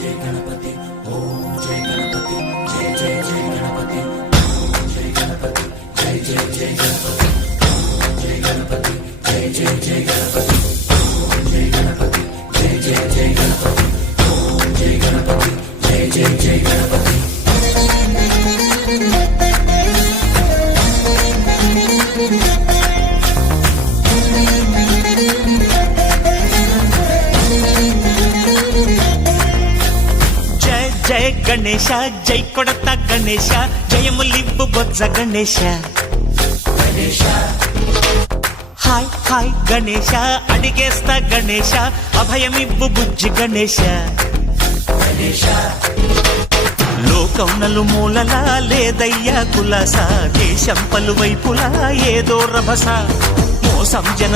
जय गणपति ओम जय गणपति जय जय जय गणपति ओम जय गणपति जय जय जय गणपति ओम जय गणपति जय जय जय गणपति ओम जय गणपति जय जय जय गणपति ओम जय गणपति जय जय जय गणपति जय गणेश जय कोडता गणेश जयमुलिब्बु बोज्ज गणेश गणेश हाय हाय गणेश अडिगेस्ता गणेश अभयमिब्बु बुज्जि गणेश गणेश లోకం నలుమూలలా లేదయ్యా కులాస దేశం పలువైపులా ఏదో రభస మోసం జన